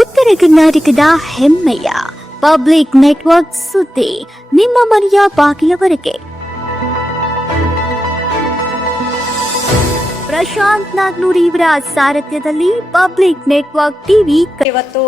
ಉತ್ತರ ಕರ್ನಾಟಕದ ಹೆಮ್ಮೆಯ ಪಬ್ಲಿಕ್ ನೆಟ್ವರ್ಕ್ ಸುದ್ದಿ ನಿಮ್ಮ ಮನೆಯ ಬಾಗಿಲವರೆಗೆ. ಪ್ರಶಾಂತ್ ನಾಗ್ನೂರ್ ಇವರ ಸಾರಥ್ಯದಲ್ಲಿ ಪಬ್ಲಿಕ್ ನೆಟ್ವರ್ಕ್ ಟಿವಿ. ಇವತ್ತು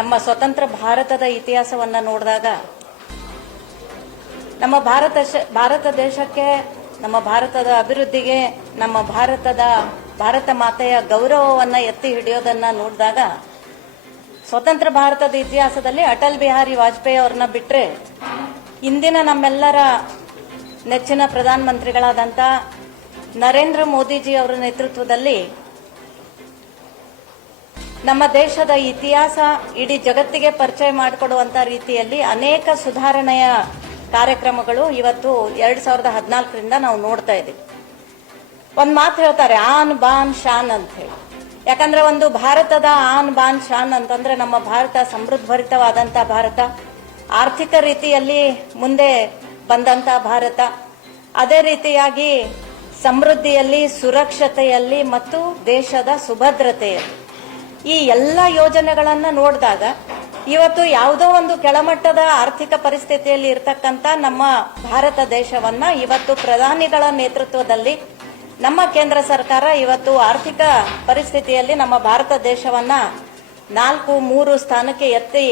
ನಮ್ಮ ಸ್ವತಂತ್ರ ಭಾರತದ ಇತಿಹಾಸವನ್ನ ನೋಡಿದಾಗ ನಮ್ಮ ಭಾರತ ದೇಶಕ್ಕೆ, ನಮ್ಮ ಭಾರತದ ಅಭಿವೃದ್ಧಿಗೆ, ನಮ್ಮ ಭಾರತ ಮಾತೆಯ ಗೌರವವನ್ನ ಎತ್ತಿ ಹಿಡಿಯೋದನ್ನ ನೋಡಿದಾಗ ಸ್ವತಂತ್ರ ಭಾರತದ ಇತಿಹಾಸದಲ್ಲಿ ಅಟಲ್ ಬಿಹಾರಿ ವಾಜಪೇಯಿ ಅವ್ರನ್ನ ಬಿಟ್ರೆ ಇಂದಿನ ನಮ್ಮೆಲ್ಲರ ನೆಚ್ಚಿನ ಪ್ರಧಾನಮಂತ್ರಿಗಳಾದಂಥ ನರೇಂದ್ರ ಮೋದಿಜಿ ಅವರ ನೇತೃತ್ವದಲ್ಲಿ ನಮ್ಮ ದೇಶದ ಇತಿಹಾಸ ಇಡೀ ಜಗತ್ತಿಗೆ ಪರಿಚಯ ಮಾಡಿಕೊಡುವಂತ ರೀತಿಯಲ್ಲಿ ಅನೇಕ ಸುಧಾರಣೆಯ ಕಾರ್ಯಕ್ರಮಗಳು ಇವತ್ತು 2014ರಿಂದ ನಾವು ನೋಡ್ತಾ ಇದ್ದೀವಿ. ಒಂದ್ ಮಾತು ಹೇಳ್ತಾರೆ, ಆನ್ ಬಾನ್ ಶಾನ್ ಅಂತ ಹೇಳಿ. ಯಾಕಂದ್ರೆ ಒಂದು ಭಾರತದ ಆನ್ ಬಾನ್ ಶಾನ್ ಅಂತಂದ್ರೆ ನಮ್ಮ ಭಾರತ ಸಮೃದ್ಧಭರಿತವಾದಂತ ಭಾರತ, ಆರ್ಥಿಕ ರೀತಿಯಲ್ಲಿ ಮುಂದೆ ಬಂದಂತ ಭಾರತ, ಅದೇ ರೀತಿಯಾಗಿ ಸಮೃದ್ಧಿಯಲ್ಲಿ, ಸುರಕ್ಷತೆಯಲ್ಲಿ ಮತ್ತು ದೇಶದ ಸುಭದ್ರತೆಯಲ್ಲಿ ಈ ಎಲ್ಲ ಯೋಜನೆಗಳನ್ನ ನೋಡಿದಾಗ ಇವತ್ತು ಯಾವುದೋ ಒಂದು ಕೆಳಮಟ್ಟದ ಆರ್ಥಿಕ ಪರಿಸ್ಥಿತಿಯಲ್ಲಿ ಇರತಕ್ಕಂತ ನಮ್ಮ ಭಾರತ ದೇಶವನ್ನ ಇವತ್ತು ಪ್ರಧಾನಿಗಳ ನೇತೃತ್ವದಲ್ಲಿ ನಮ್ಮ ಕೇಂದ್ರ ಸರ್ಕಾರ ಇವತ್ತು ಆರ್ಥಿಕ ಪರಿಸ್ಥಿತಿಯಲ್ಲಿ ನಮ್ಮ ಭಾರತ ದೇಶವನ್ನ 4-3 ಸ್ಥಾನಕ್ಕೆ ಎತ್ತಿ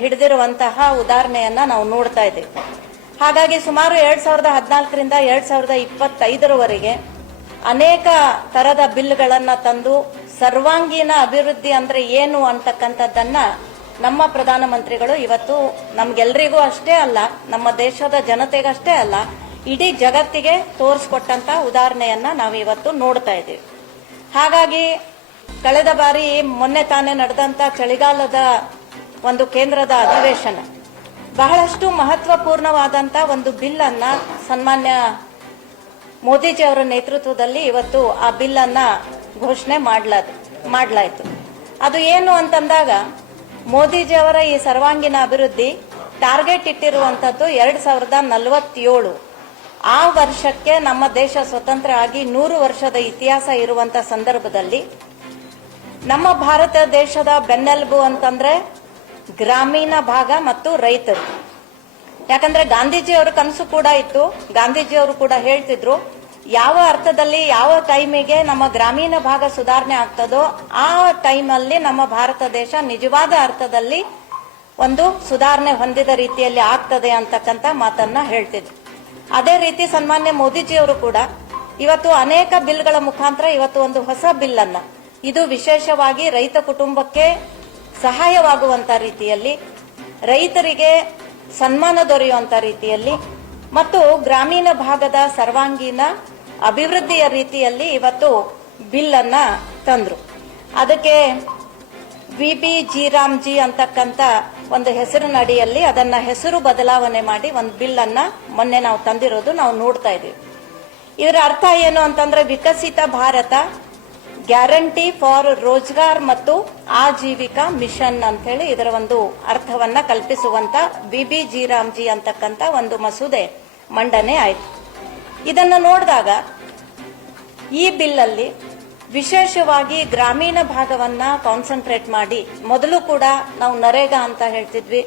ಹಿಡಿದಿರುವಂತಹ ಉದಾಹರಣೆಯನ್ನ ನಾವು ನೋಡ್ತಾ ಇದ್ದೀವಿ. ಹಾಗಾಗಿ ಸುಮಾರು 2014ರಿಂದ 2025ರವರೆಗೆ ಅನೇಕ ತರದ ಬಿಲ್ಗಳನ್ನ ತಂದು ಸರ್ವಾಂಗೀಣ ಅಭಿವೃದ್ಧಿ ಅಂದ್ರೆ ಏನು ಅಂತಕ್ಕಂಥದ್ದನ್ನ ನಮ್ಮ ಪ್ರಧಾನಮಂತ್ರಿಗಳು ಇವತ್ತು ನಮ್ಗೆಲ್ರಿಗೂ ಅಷ್ಟೇ ಅಲ್ಲ, ನಮ್ಮ ದೇಶದ ಜನತೆಗಷ್ಟೇ ಅಲ್ಲ, ಇಡೀ ಜಗತ್ತಿಗೆ ತೋರಿಸ್ಕೊಟ್ಟಂತ ಉದಾಹರಣೆಯನ್ನ ನಾವು ಇವತ್ತು ನೋಡ್ತಾ ಇದ್ದೀವಿ. ಹಾಗಾಗಿ ಕಳೆದ ಬಾರಿ ಮೊನ್ನೆ ತಾನೇ ನಡೆದಂತ ಚಳಿಗಾಲದ ಒಂದು ಕೇಂದ್ರದ ಅಧಿವೇಶನ ಬಹಳಷ್ಟು ಮಹತ್ವಪೂರ್ಣವಾದಂತ ಒಂದು ಬಿಲ್ ಅನ್ನ ಸನ್ಮಾನ್ಯ ಮೋದಿಜಿ ಅವರ ನೇತೃತ್ವದಲ್ಲಿ ಇವತ್ತು ಆ ಬಿಲ್ ಅನ್ನ ಘೋಷಣೆ ಮಾಡಲಾಯಿತು. ಅದು ಏನು ಅಂತಂದಾಗ ಮೋದಿಜಿ ಅವರ ಈ ಸರ್ವಾಂಗೀಣ ಅಭಿವೃದ್ಧಿ ಟಾರ್ಗೆಟ್ ಇಟ್ಟಿರುವಂತದ್ದು 2047. ಆ ವರ್ಷಕ್ಕೆ ನಮ್ಮ ದೇಶ ಸ್ವತಂತ್ರ ಆಗಿ 100 ವರ್ಷದ ಇತಿಹಾಸ ಇರುವಂತ ಸಂದರ್ಭದಲ್ಲಿ ನಮ್ಮ ಭಾರತ ದೇಶದ ಬೆನ್ನೆಲುಬು ಅಂತಂದ್ರೆ ಗ್ರಾಮೀಣ ಭಾಗ ಮತ್ತು ರೈತರು. ಯಾಕಂದ್ರೆ ಗಾಂಧೀಜಿಯವರ ಕನಸು ಕೂಡ ಇತ್ತು. ಗಾಂಧೀಜಿಯವರು ಕೂಡ ಹೇಳ್ತಿದ್ರು, ಯಾವ ಅರ್ಥದಲ್ಲಿ ಯಾವ ಟೈಮಿಗೆ ನಮ್ಮ ಗ್ರಾಮೀಣ ಭಾಗ ಸುಧಾರಣೆ ಆಗ್ತದೋ ಆ ಟೈಮಲ್ಲಿ ನಮ್ಮ ಭಾರತ ದೇಶ ನಿಜವಾದ ಅರ್ಥದಲ್ಲಿ ಒಂದು ಸುಧಾರಣೆ ಹೊಂದಿದ ರೀತಿಯಲ್ಲಿ ಆಗ್ತದೆ ಅಂತಕ್ಕಂಥ ಮಾತನ್ನ ಹೇಳ್ತಿದ್ರು. ಅದೇ ರೀತಿ ಸನ್ಮಾನ್ಯ ಮೋದಿಜಿಯವರು ಕೂಡ ಇವತ್ತು ಅನೇಕ ಬಿಲ್ಗಳ ಮುಖಾಂತರ ಇವತ್ತು ಒಂದು ಹೊಸ ಬಿಲ್ ಅನ್ನ, ಇದು ವಿಶೇಷವಾಗಿ ರೈತ ಕುಟುಂಬಕ್ಕೆ ಸಹಾಯವಾಗುವಂತ ರೀತಿಯಲ್ಲಿ, ರೈತರಿಗೆ ಸನ್ಮಾನ ದೊರೆಯುವಂತ ರೀತಿಯಲ್ಲಿ ಮತ್ತು ಗ್ರಾಮೀಣ ಭಾಗದ ಸರ್ವಾಂಗೀಣ ಅಭಿವೃದ್ಧಿಯ ರೀತಿಯಲ್ಲಿ ಇವತ್ತು ಬಿಲ್ ಅನ್ನ ತಂದ್ರು. ಅದಕ್ಕೆ VB-G ರಾಮ್ಜಿ ಅಂತಕ್ಕಂಥ ಒಂದು ಹೆಸರಿನ ಅಡಿಯಲ್ಲಿ ಅದನ್ನ ಹೆಸರು ಬದಲಾವಣೆ ಮಾಡಿ ಒಂದು ಬಿಲ್ ಅನ್ನ ಮೊನ್ನೆ ನಾವು ತಂದಿರೋದು ನಾವು ನೋಡ್ತಾ ಇದೀವಿ. ಇದರ ಅರ್ಥ ಏನು ಅಂತಂದ್ರೆ ವಿಕಸಿತ ಭಾರತ ಗ್ಯಾರಂಟಿ ಫಾರ್ ರೋಜ್ಗಾರ್ ಮತ್ತು ಆಜೀವಿಕಾ ಮಿಷನ್ ಅಂತ ಹೇಳಿ ಇದರ ಒಂದು ಅರ್ಥವನ್ನ ಕಲ್ಪಿಸುವಂತ VB-G ರಾಮ್ಜಿ ಅಂತಕ್ಕಂಥ ಒಂದು ಮಸೂದೆ ಮಂಡನೆ ಆಯಿತು. ಇದನ್ನು ನೋಡಿದಾಗ ಈ ಬಿಲ್ ಅಲ್ಲಿ ವಿಶೇಷವಾಗಿ ಗ್ರಾಮೀಣ ಭಾಗವನ್ನ ಕಾನ್ಸಂಟ್ರೇಟ್ ಮಾಡಿ, ಮೊದಲು ಕೂಡ ನಾವು ನರೇಗಾ ಅಂತ ಹೇಳ್ತಿದ್ವಿ,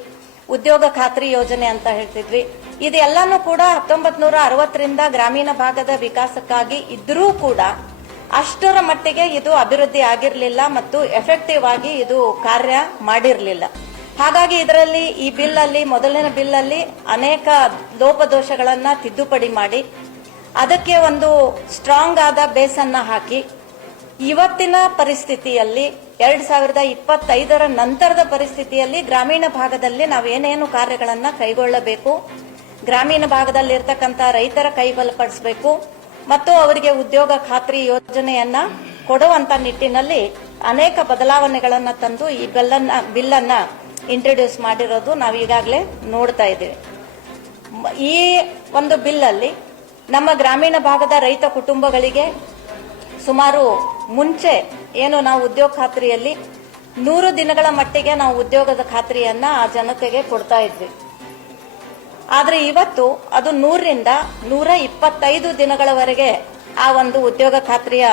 ಉದ್ಯೋಗ ಖಾತ್ರಿ ಯೋಜನೆ ಅಂತ ಹೇಳ್ತಿದ್ವಿ, ಇದೆಲ್ಲಾನು ಕೂಡ 1960ರಿಂದ ಗ್ರಾಮೀಣ ಭಾಗದ ವಿಕಾಸಕ್ಕಾಗಿ ಇದ್ರೂ ಕೂಡ ಅಷ್ಟರ ಮಟ್ಟಿಗೆ ಇದು ಅಭಿವೃದ್ಧಿ ಆಗಿರಲಿಲ್ಲ ಮತ್ತು ಎಫೆಕ್ಟಿವ್ ಆಗಿ ಇದು ಕಾರ್ಯ ಮಾಡಿರಲಿಲ್ಲ. ಹಾಗಾಗಿ ಇದರಲ್ಲಿ ಈ ಬಿಲ್ ಅಲ್ಲಿ, ಮೊದಲಿನ ಬಿಲ್ ಅಲ್ಲಿ ಅನೇಕ ಲೋಪದೋಷಗಳನ್ನ ತಿದ್ದುಪಡಿ ಮಾಡಿ ಅದಕ್ಕೆ ಒಂದು ಸ್ಟ್ರಾಂಗ್ ಆದ ಬೇಸನ್ನ ಹಾಕಿ ಇವತ್ತಿನ ಪರಿಸ್ಥಿತಿಯಲ್ಲಿ 2025ರ ನಂತರದ ಪರಿಸ್ಥಿತಿಯಲ್ಲಿ ಗ್ರಾಮೀಣ ಭಾಗದಲ್ಲಿ ನಾವೇನೇನು ಕಾರ್ಯಗಳನ್ನ ಕೈಗೊಳ್ಳಬೇಕು, ಗ್ರಾಮೀಣ ಭಾಗದಲ್ಲಿ ಇರ್ತಕ್ಕಂಥ ರೈತರ ಕೈ ಬಲಪಡಿಸಬೇಕು ಮತ್ತು ಅವರಿಗೆ ಉದ್ಯೋಗ ಖಾತ್ರಿ ಯೋಜನೆಯನ್ನ ಕೊಡುವಂತ ನಿಟ್ಟಿನಲ್ಲಿ ಅನೇಕ ಬದಲಾವಣೆಗಳನ್ನ ತಂದು ಈ ಬಿಲ್ ಅನ್ನ ಇಂಟ್ರೊಡ್ಯೂಸ್ ಮಾಡಿರೋದು ನಾವು ಈಗಾಗಲೇ ನೋಡ್ತಾ ಇದ್ದೀವಿ. ಈ ಒಂದು ಬಿಲ್ ಅಲ್ಲಿ ನಮ್ಮ ಗ್ರಾಮೀಣ ಭಾಗದ ರೈತ ಕುಟುಂಬಗಳಿಗೆ ಸುಮಾರು ಮುಂಚೆ ಏನು ನಾವು ಉದ್ಯೋಗ ಖಾತ್ರಿಯಲ್ಲಿ 100 ದಿನಗಳ ಮಟ್ಟಿಗೆ ನಾವು ಉದ್ಯೋಗದ ಖಾತ್ರಿಯನ್ನ ಆ ಜನತೆಗೆ ಕೊಡ್ತಾ ಇದ್ವಿ. ಆದ್ರೆ ಇವತ್ತು ಅದು 100ರಿಂದ 125 ದಿನಗಳವರೆಗೆ ಆ ಒಂದು ಉದ್ಯೋಗ ಖಾತ್ರಿಯ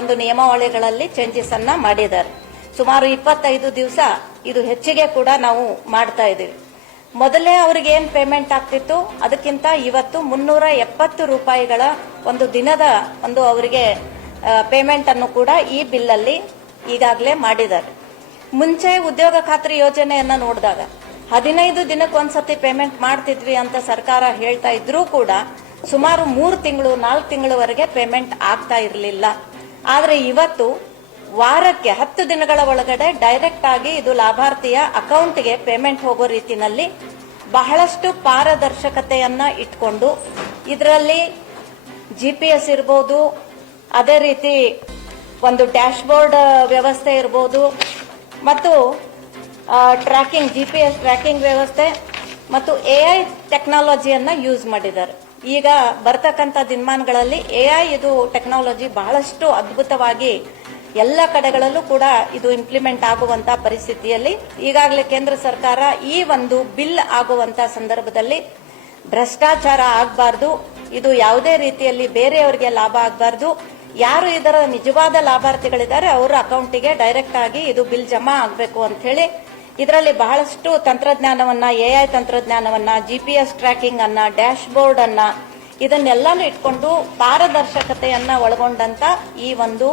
ಒಂದು ನಿಯಮಾವಳಿಗಳಲ್ಲಿ ಚೇಂಜಸ್ ಅನ್ನ ಮಾಡಿದ್ದಾರೆ. ಸುಮಾರು 25 ದಿವಸ ಇದು ಹೆಚ್ಚಿಗೆ ಕೂಡ ನಾವು ಮಾಡ್ತಾ ಇದ್ದೀವಿ. ಮೊದಲೇ ಅವ್ರಿಗೆ ಏನ್ ಪೇಮೆಂಟ್ ಆಗ್ತಿತ್ತು ಅದಕ್ಕಿಂತ ಇವತ್ತು 370 ರೂಪಾಯಿಗಳ ಒಂದು ದಿನದ ಒಂದು ಅವರಿಗೆ ಪೇಮೆಂಟ್ ಅನ್ನು ಕೂಡ ಈ ಬಿಲ್ ಅಲ್ಲಿ ಈಗಾಗಲೇ ಮಾಡಿದ್ದಾರೆ. ಮುಂಚೆ ಉದ್ಯೋಗ ಖಾತ್ರಿ ಯೋಜನೆಯನ್ನ ನೋಡಿದಾಗ 15 ದಿನಕ್ಕೊಂದ್ಸತಿ ಪೇಮೆಂಟ್ ಮಾಡ್ತಿದ್ವಿ ಅಂತ ಸರ್ಕಾರ ಹೇಳ್ತಾ ಇದ್ರೂ ಕೂಡ ಸುಮಾರು 3 ತಿಂಗಳು 4 ತಿಂಗಳವರೆಗೆ ಪೇಮೆಂಟ್ ಆಗ್ತಾ ಇರಲಿಲ್ಲ. ಆದ್ರೆ ಇವತ್ತು ವಾರಕ್ಕೆ 10 ದಿನಗಳ ಒಳಗಡೆ ಡೈರೆಕ್ಟ್ ಆಗಿ ಇದು ಲಾಭಾರ್ಥಿಯ ಅಕೌಂಟ್ಗೆ ಪೇಮೆಂಟ್ ಹೋಗೋ ರೀತಿನಲ್ಲಿ ಬಹಳಷ್ಟು ಪಾರದರ್ಶಕತೆಯನ್ನ ಇಟ್ಕೊಂಡು ಇದರಲ್ಲಿ GPS ಇರಬಹುದು, ಅದೇ ರೀತಿ ಒಂದು ಡ್ಯಾಶ್ ಬೋರ್ಡ್ ವ್ಯವಸ್ಥೆ ಇರಬಹುದು ಮತ್ತು ಟ್ರ್ಯಾಕಿಂಗ್ GPS ಟ್ರ್ಯಾಕಿಂಗ್ ವ್ಯವಸ್ಥೆ ಮತ್ತು AI ಟೆಕ್ನಾಲಜಿಯನ್ನ ಯೂಸ್ ಮಾಡಿದ್ದಾರೆ. ಈಗ ಬರ್ತಕ್ಕಂಥ ದಿನಮಾನಗಳಲ್ಲಿ AI ಇದು ಟೆಕ್ನಾಲಜಿ ಬಹಳಷ್ಟು ಅದ್ಭುತವಾಗಿ ಎಲ್ಲ ಕಡೆಗಳಲ್ಲೂ ಕೂಡ ಇದು ಇಂಪ್ಲಿಮೆಂಟ್ ಆಗುವಂತ ಪರಿಸ್ಥಿತಿಯಲ್ಲಿ ಈಗಾಗಲೇ ಕೇಂದ್ರ ಸರ್ಕಾರ ಈ ಒಂದು ಬಿಲ್ ಆಗುವಂತ ಸಂದರ್ಭದಲ್ಲಿ ಭ್ರಷ್ಟಾಚಾರ ಆಗಬಾರ್ದು, ಇದು ಯಾವುದೇ ರೀತಿಯಲ್ಲಿ ಬೇರೆಯವರಿಗೆ ಲಾಭ ಆಗಬಾರ್ದು, ಯಾರು ಇದರ ನಿಜವಾದ ಲಾಭಾರ್ಥಿಗಳಿದ್ದಾರೆ ಅವರ ಅಕೌಂಟಿಗೆ ಡೈರೆಕ್ಟ್ ಆಗಿ ಇದು ಬಿಲ್ ಜಮಾ ಆಗಬೇಕು ಅಂತ ಹೇಳಿ ಇದರಲ್ಲಿ ಬಹಳಷ್ಟು ತಂತ್ರಜ್ಞಾನವನ್ನ AI ತಂತ್ರಜ್ಞಾನವನ್ನ GPS ಟ್ರ್ಯಾಕಿಂಗ್ ಅನ್ನ ಡ್ಯಾಶ್ ಬೋರ್ಡ್ ಅನ್ನ ಇದನ್ನೆಲ್ಲಾನು ಇಟ್ಕೊಂಡು ಪಾರದರ್ಶಕತೆಯನ್ನ ಒಳಗೊಂಡಂತ ಈ ಒಂದು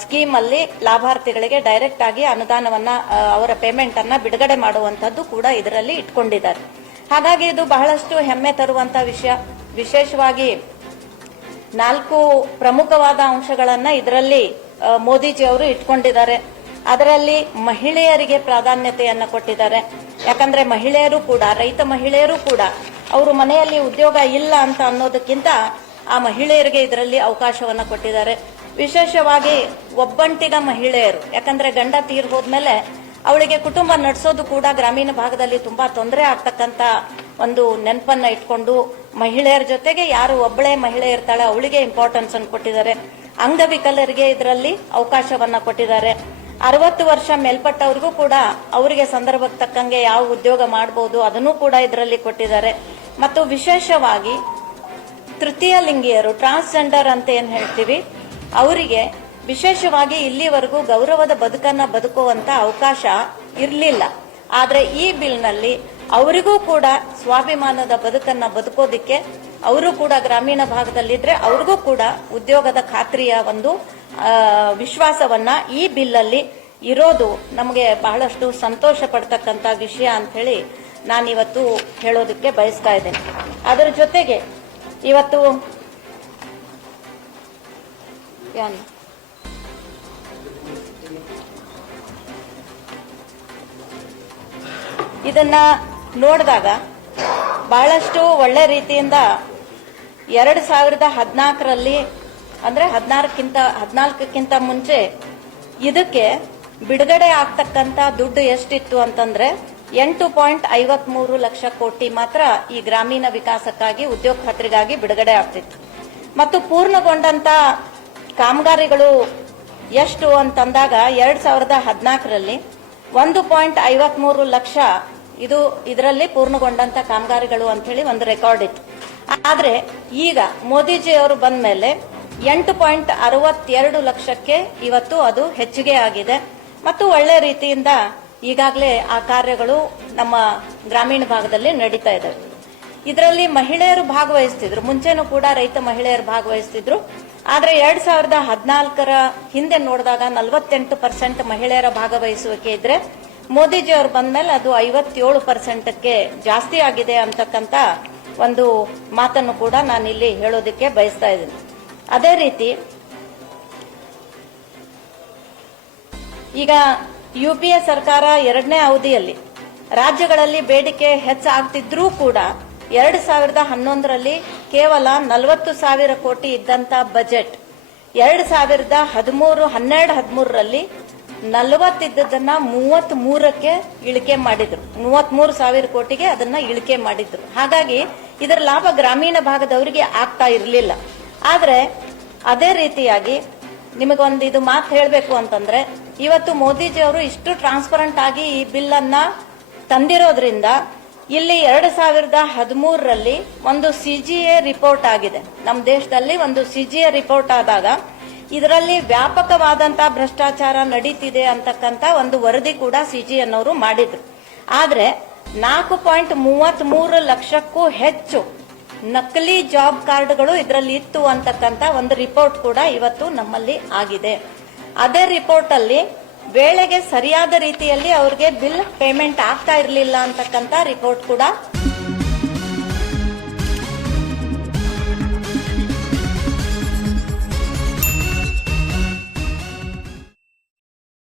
ಸ್ಕೀಮ್ ಅಲ್ಲಿ ಲಾಭಾರ್ಥಿಗಳಿಗೆ ಡೈರೆಕ್ಟ್ ಆಗಿ ಅನುದಾನವನ್ನ ಅವರ ಪೇಮೆಂಟ್ ಅನ್ನ ಬಿಡುಗಡೆ ಮಾಡುವಂತದ್ದು ಕೂಡ ಇದರಲ್ಲಿ ಇಟ್ಕೊಂಡಿದ್ದಾರೆ. ಹಾಗಾಗಿ ಇದು ಬಹಳಷ್ಟು ಹೆಮ್ಮೆ ತರುವಂತ ವಿಷಯ. ವಿಶೇಷವಾಗಿ 4 ಪ್ರಮುಖವಾದ ಅಂಶಗಳನ್ನ ಇದರಲ್ಲಿ ಮೋದಿಜಿ ಅವರು ಇಟ್ಕೊಂಡಿದ್ದಾರೆ. ಅದರಲ್ಲಿ ಮಹಿಳೆಯರಿಗೆ ಪ್ರಾಧಾನ್ಯತೆಯನ್ನ ಕೊಟ್ಟಿದ್ದಾರೆ. ಯಾಕಂದ್ರೆ ಮಹಿಳೆಯರು ಕೂಡ ರೈತ ಮಹಿಳೆಯರು ಕೂಡ ಅವರು ಮನೆಯಲ್ಲಿ ಉದ್ಯೋಗ ಇಲ್ಲ ಅಂತ ಅನ್ನೋದಕ್ಕಿಂತ ಆ ಮಹಿಳೆಯರಿಗೆ ಇದರಲ್ಲಿ ಅವಕಾಶವನ್ನ ಕೊಟ್ಟಿದ್ದಾರೆ. ವಿಶೇಷವಾಗಿ ಒಬ್ಬಂಟಿಗ ಮಹಿಳೆಯರು, ಯಾಕಂದ್ರೆ ಗಂಡ ತೀರ್ ಹೋದ್ಮೇಲೆ ಅವಳಿಗೆ ಕುಟುಂಬ ನಡೆಸೋದು ಕೂಡ ಗ್ರಾಮೀಣ ಭಾಗದಲ್ಲಿ ತುಂಬಾ ತೊಂದರೆ ಆಗ್ತಕ್ಕಂತ ಒಂದು ನೆನಪನ್ನ ಇಟ್ಕೊಂಡು ಮಹಿಳೆಯರ ಜೊತೆಗೆ ಯಾರು ಒಬ್ಬಳೇ ಮಹಿಳೆ ಇರ್ತಾಳೆ ಅವಳಿಗೆ ಇಂಪಾರ್ಟೆನ್ಸ್ ಅನ್ನು ಕೊಟ್ಟಿದ್ದಾರೆ. ಅಂಗವಿಕಲರಿಗೆ ಇದರಲ್ಲಿ ಅವಕಾಶವನ್ನ ಕೊಟ್ಟಿದ್ದಾರೆ. 60 ವರ್ಷ ಮೇಲ್ಪಟ್ಟವ್ರಿಗೂ ಕೂಡ ಅವರಿಗೆ ಸಂದರ್ಭಕ್ಕೆ ತಕ್ಕಂಗೆ ಯಾವ ಉದ್ಯೋಗ ಮಾಡಬಹುದು ಅದನ್ನು ಕೂಡ ಇದರಲ್ಲಿ ಕೊಟ್ಟಿದ್ದಾರೆ. ಮತ್ತು ವಿಶೇಷವಾಗಿ ತೃತೀಯ ಲಿಂಗಿಯರು ಟ್ರಾನ್ಸ್ಜೆಂಡರ್ ಅಂತ ಏನ್ ಹೇಳ್ತೀವಿ ಅವರಿಗೆ ವಿಶೇಷವಾಗಿ ಇಲ್ಲಿವರೆಗೂ ಗೌರವದ ಬದುಕನ್ನ ಬದುಕುವಂತ ಅವಕಾಶ ಇರಲಿಲ್ಲ. ಆದ್ರೆ ಈ ಬಿಲ್ನಲ್ಲಿ ಅವರಿಗೂ ಕೂಡ ಸ್ವಾಭಿಮಾನದ ಬದುಕನ್ನ ಬದುಕೋದಿಕ್ಕೆ ಅವರು ಕೂಡ ಗ್ರಾಮೀಣ ಭಾಗದಲ್ಲಿದ್ರೆ ಅವ್ರಿಗೂ ಕೂಡ ಉದ್ಯೋಗದ ಖಾತ್ರಿಯ ಒಂದು ವಿಶ್ವಾಸವನ್ನ ಈ ಬಿಲ್ ಅಲ್ಲಿ ಇರೋದು ನಮಗೆ ಬಹಳಷ್ಟು ಸಂತೋಷ ಪಡ್ತಕ್ಕಂತ ವಿಷಯ ಅಂತ ಹೇಳಿ ನಾನಿವತ್ತು ಹೇಳೋದಕ್ಕೆ ಬಯಸ್ತಾ ಇದ್ದೇನೆ. ಅದರ ಜೊತೆಗೆ ಇವತ್ತು ಇದನ್ನ ನೋಡಿದಾಗ ಬಹಳಷ್ಟು ಒಳ್ಳೆ ರೀತಿಯಿಂದ 2014ರಲ್ಲಿ ಅಂದ್ರೆ 14ಕ್ಕಿಂತ ಮುಂಚೆ ಇದಕ್ಕೆ ಬಿಡುಗಡೆ ಆಗ್ತಕ್ಕಂತ ದುಡ್ಡು ಎಷ್ಟಿತ್ತು ಅಂತಂದ್ರೆ 8.53 ಲಕ್ಷ ಕೋಟಿ ಮಾತ್ರ ಈ ಗ್ರಾಮೀಣ ವಿಕಾಸಕ್ಕಾಗಿ ಉದ್ಯೋಗ ಖಾತ್ರಿಗಾಗಿ ಬಿಡುಗಡೆ ಆಗ್ತಿತ್ತು. ಮತ್ತು ಪೂರ್ಣಗೊಂಡಂತ ಕಾಮಗಾರಿಗಳು ಎಷ್ಟು ಅಂತಂದಾಗ 2014ರಲ್ಲಿ 1.53 ಲಕ್ಷ ಇದರಲ್ಲಿ ಪೂರ್ಣಗೊಂಡಂತ ಕಾಮಗಾರಿಗಳು ಅಂತ ಹೇಳಿ ಒಂದು ರೆಕಾರ್ಡ್ ಇತ್ತು. ಆದ್ರೆ ಈಗ ಮೋದಿಜಿ ಅವರು ಬಂದ ಮೇಲೆ 8.62 ಲಕ್ಷಕ್ಕೆ ಇವತ್ತು ಅದು ಹೆಚ್ಚಿಗೆ ಆಗಿದೆ. ಮತ್ತು ಒಳ್ಳೆ ರೀತಿಯಿಂದ ಈಗಾಗಲೇ ಆ ಕಾರ್ಯಗಳು ನಮ್ಮ ಗ್ರಾಮೀಣ ಭಾಗದಲ್ಲಿ ನಡೀತಾ ಇದ್ದಾವೆ. ಇದರಲ್ಲಿ ಮಹಿಳೆಯರು ಭಾಗವಹಿಸ್ತಿದ್ರು, ಮುಂಚೆನೂ ಕೂಡ ರೈತ ಮಹಿಳೆಯರು ಭಾಗವಹಿಸ್ತಿದ್ರು. ಆದ್ರೆ 2014ರ ಹಿಂದೆ ನೋಡಿದಾಗ 48% ಮಹಿಳೆಯರ ಭಾಗವಹಿಸುವಿಕೆ ಇದ್ರೆ ಮೋದಿಜಿ ಅವರು ಬಂದ್ಮೇಲೆ ಅದು 57%ಕ್ಕೆ ಜಾಸ್ತಿ ಆಗಿದೆ ಅಂತಕ್ಕಂತ ಒಂದು ಮಾತನ್ನು ಕೂಡ ನಾನು ಇಲ್ಲಿ ಹೇಳೋದಕ್ಕೆ ಬಯಸ್ತಾ ಇದ್ದೀನಿ. ಅದೇ ರೀತಿ ಈಗ UPA ಸರ್ಕಾರ 2ನೇ ಅವಧಿಯಲ್ಲಿ ರಾಜ್ಯಗಳಲ್ಲಿ ಬೇಡಿಕೆ ಹೆಚ್ಚಾಗ್ತಿದ್ರೂ ಕೂಡ 2011ರಲ್ಲಿ ಕೇವಲ 40,000 ಕೋಟಿ ಇದ್ದಂತ ಬಜೆಟ್ 2012-13ರಲ್ಲಿ 40 ಇದ್ದದನ್ನ 33ಕ್ಕೆ ಇಳಿಕೆ ಮಾಡಿದ್ರು. 33,000 ಕೋಟಿಗೆ ಅದನ್ನ ಇಳಿಕೆ ಮಾಡಿದ್ರು. ಹಾಗಾಗಿ ಇದರ ಲಾಭ ಗ್ರಾಮೀಣ ಭಾಗದವರಿಗೆ ಆಗ್ತಾ ಇರಲಿಲ್ಲ. ಆದ್ರೆ ಅದೇ ರೀತಿಯಾಗಿ ನಿಮಗೊಂದು ಇದು ಮಾತು ಹೇಳಬೇಕು ಅಂತಂದ್ರೆ ಇವತ್ತು ಮೋದಿಜಿ ಅವರು ಇಷ್ಟು ಟ್ರಾನ್ಸ್ಪರೆಂಟ್ ಆಗಿ ಈ ಬಿಲ್ ಅನ್ನ ತಂದಿರೋದ್ರಿಂದ ಇಲ್ಲಿ 2013ರಲ್ಲಿ ಒಂದು CGA ರಿಪೋರ್ಟ್ ಆಗಿದೆ. ನಮ್ಮ ದೇಶದಲ್ಲಿ ಒಂದು CGA ರಿಪೋರ್ಟ್ ಆದಾಗ ಇದರಲ್ಲಿ ವ್ಯಾಪಕವಾದಂತಹ ಭ್ರಷ್ಟಾಚಾರ ನಡೀತಿದೆ ಅಂತಕ್ಕಂತ ಒಂದು ವರದಿ ಕೂಡ ಸಿಜಿಎನ್ ಅವರು ಮಾಡಿದ್ರು. ಆದ್ರೆ 4.33 ಲಕ್ಷಕ್ಕೂ ಹೆಚ್ಚು ನಕಲಿ ಜಾಬ್ ಕಾರ್ಡ್ಗಳು ಇದರಲ್ಲಿ ಇತ್ತು ಅಂತಕ್ಕಂತ ಒಂದು ರಿಪೋರ್ಟ್ ಕೂಡ ಇವತ್ತು ನಮ್ಮಲ್ಲಿ ಆಗಿದೆ. ಅದೇ ರಿಪೋರ್ಟ್ ಅಲ್ಲಿ ವೇಳೆಗೆ ಸರಿಯಾದ ರೀತಿಯಲ್ಲಿ ಅವ್ರಿಗೆ ಬಿಲ್ ಪೇಮೆಂಟ್ ಆಗ್ತಾ ಇರಲಿಲ್ಲ ಅಂತಕ್ಕಂತ ರಿಪೋರ್ಟ್ ಕೂಡ